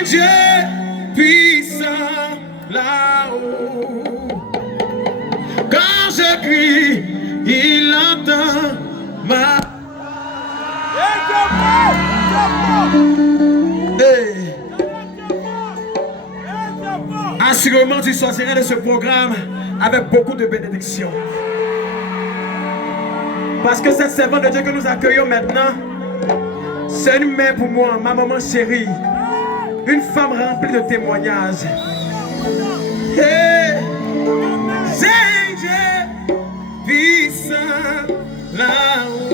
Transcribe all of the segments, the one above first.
un Dieu puissant là-haut. Quand je crie, il entend ma... Hey. Assurément, tu sortiras de ce programme avec beaucoup de bénédictions. Parce que cette servante de Dieu que nous accueillons maintenant, c'est une mère pour moi, ma maman chérie. Une femme remplie de témoignages. Hey. C'est un Dieu puissant là-haut.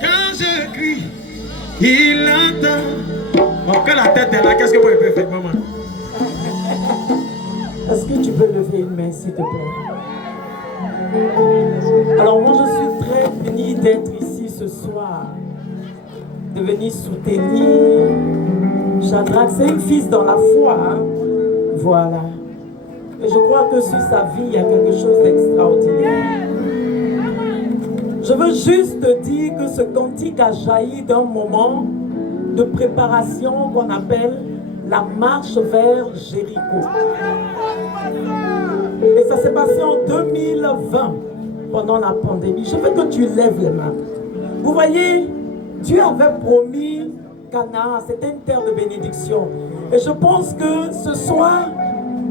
Quand je crie, il entend. Bon, quand la tête est là, qu'est-ce que vous pouvez faire, maman? Est-ce que tu peux lever une main, s'il te plaît? Alors moi, je suis très bénie d'être ici ce soir, de venir soutenir Shadrach. C'est une fils dans la foi, hein? Voilà. Et je crois que sur sa vie, il y a quelque chose d'extraordinaire. Je veux juste te dire que ce cantique a jailli d'un moment de préparation qu'on appelle la marche vers Jéricho. Et ça s'est passé en 2020, pendant la pandémie. Je veux que tu lèves les mains. Vous voyez, Dieu avait promis Canaan, c'était une terre de bénédiction. Et je pense que ce soir,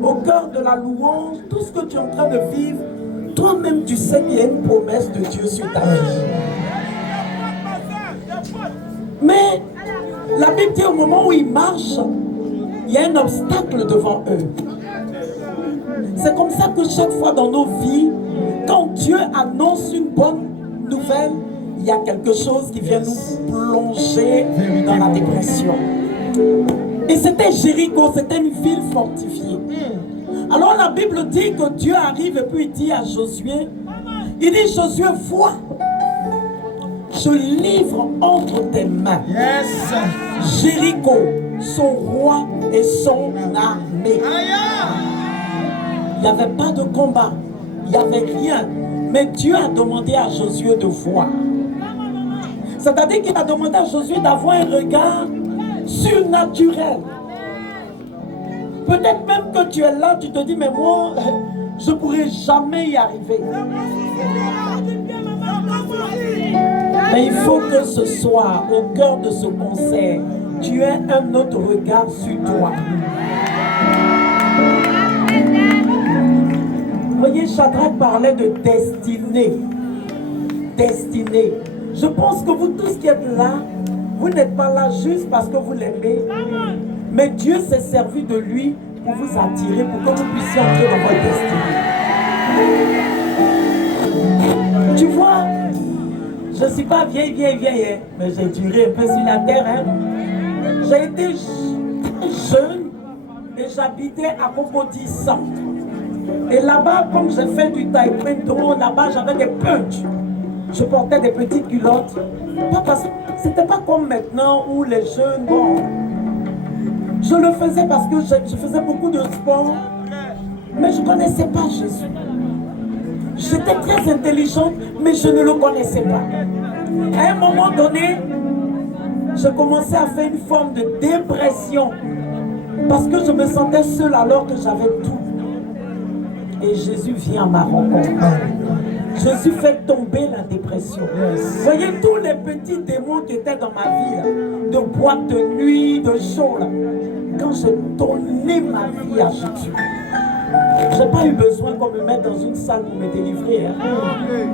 au cœur de la louange, tout ce que tu es en train de vivre, toi-même tu sais qu'il y a une promesse de Dieu sur ta vie. Mais la Bible dit au moment où ils marchent, il y a un obstacle devant eux. C'est comme ça que chaque fois dans nos vies, quand Dieu annonce une bonne nouvelle, il y a quelque chose qui vient nous plonger dans la dépression. Et c'était Jéricho, c'était une ville fortifiée. Alors la Bible dit que Dieu arrive et puis il dit à Josué, il dit Josué, vois, je livre entre tes mains Jéricho, son roi et son armée. Il n'y avait pas de combat, il n'y avait rien. Mais Dieu a demandé à Josué de voir. C'est-à-dire qu'il a demandé à Josué d'avoir un regard surnaturel. Peut-être même que tu es là, tu te dis, mais moi, je ne pourrai jamais y arriver. Mais il faut que ce soir, au cœur de ce concert, tu aies un autre regard sur toi. Vous voyez, Shadrach parlait de destinée. Destinée. Je pense que vous tous qui êtes là, vous n'êtes pas là juste parce que vous l'aimez. Mais Dieu s'est servi de lui pour vous attirer, pour que vous puissiez entrer dans votre destinée. Tu vois, je ne suis pas vieille, hein, mais j'ai duré un peu sur la terre. Hein. J'ai été jeune et j'habitais à Cocody Centre. Et là-bas, comme j'ai fait du taekwondo, là-bas j'avais des punchs. Je portais des petites culottes. C'était pas comme maintenant où les jeunes, bon. Je le faisais parce que je faisais beaucoup de sport. Mais je ne connaissais pas Jésus. J'étais très intelligente, mais je ne le connaissais pas. À un moment donné, je commençais à faire une forme de dépression. Parce que je me sentais seule alors que j'avais tout. Et Jésus vient à ma rencontre. Jésus fait tomber la dépression. Vous voyez tous les petits démons qui étaient dans ma vie, là, de boîte de nuit, de show, là. Quand j'ai donné ma vie à Jésus, je n'ai pas eu besoin qu'on me mette dans une salle pour me délivrer. Hein.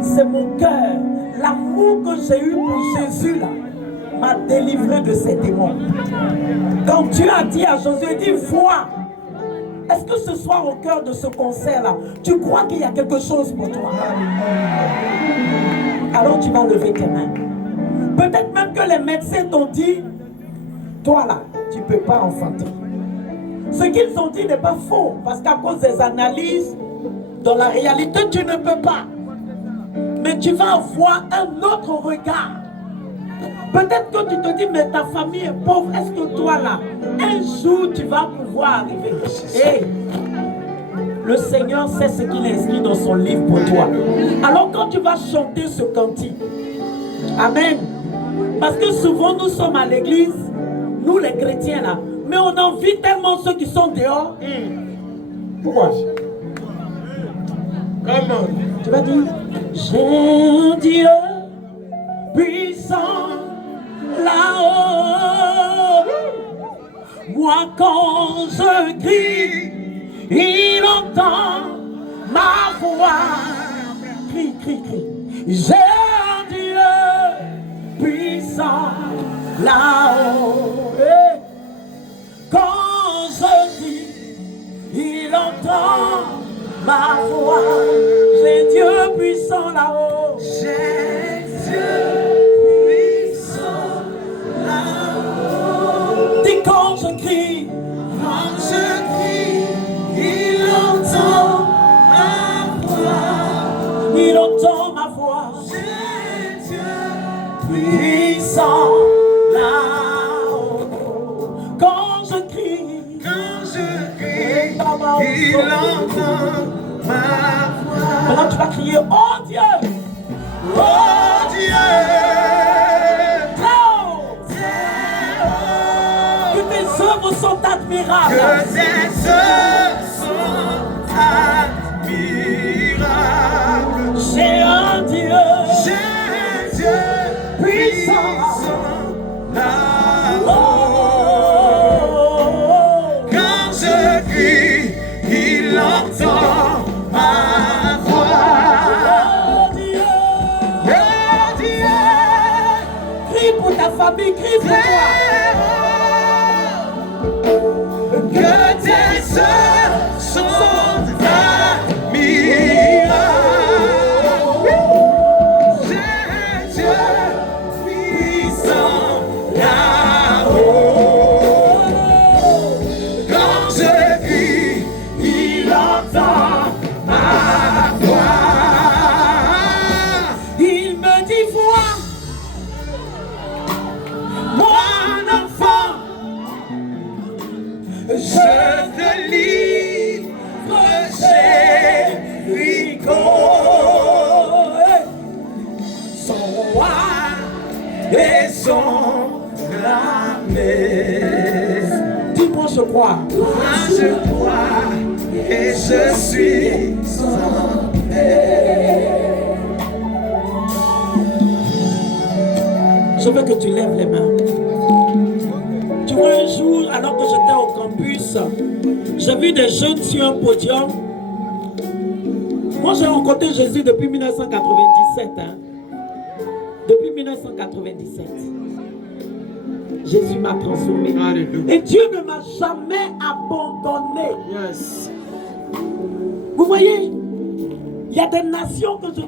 C'est mon cœur, l'amour que j'ai eu pour Jésus, là, m'a délivré de ces démons. Donc Dieu a dit à Josué, dit, vois. Est-ce que ce soir, au cœur de ce concert-là, tu crois qu'il y a quelque chose pour toi? Alors tu vas lever tes mains. Peut-être même que les médecins t'ont dit, toi là, tu ne peux pas enfanter. Ce qu'ils ont dit n'est pas faux, parce qu'à cause des analyses, dans la réalité, tu ne peux pas. Mais tu vas avoir un autre regard. Peut-être que tu te dis, mais ta famille est pauvre. Est-ce que toi là, un jour tu vas pouvoir arriver? Hey, le Seigneur sait ce qu'il a inscrit dans son livre pour toi. Alors quand tu vas chanter ce cantique, Amen, Parce que souvent nous sommes à l'église, nous les chrétiens là, mais on envie tellement ceux qui sont dehors. Pourquoi? Comment? Tu vas dire, j'ai un Dieu puissant là-haut. Moi quand je crie, il entend ma voix. Crie, crie, crie. J'ai un Dieu puissant là-haut. Et quand je dis, il entend ma voix. J'ai Dieu puissant là-haut. J'ai Dieu puissant là-haut. Dis quand je crie, il entend ma voix. il entend ma voix. J'ai Dieu Puissant là-haut. Quand je crie, il entend ma voix. maintenant tu vas crier, oh Dieu, Oh Dieu, que tes œuvres sont admirables. que tes œuvres sont admirables. J'ai un Dieu J'ai Dieu puissant là-haut. oh, Quand je crie, il entend ma voix. oh Dieu. Oh Dieu, Crie pour ta famille, crie pour toi. que tes œuvres sont admirables. J'ai Dieu puissant là-haut. Quand je crie, il entend ma voix. Il me dit vois, Mon enfant, je te livre, Jéricho. Son roi et son armée. dis-moi je crois. Moi je crois et je suis son paix. Je veux que tu lèves les mains. Tu vois, un jour, alors que j'étais au campus, j'ai vu des jeunes sur un podium. Moi, j'ai rencontré Jésus depuis 1997. Depuis 1997. Jésus m'a transformé. Alléluia. Et Dieu ne m'a jamais abandonné. Yes. Vous voyez, il y a des nations que je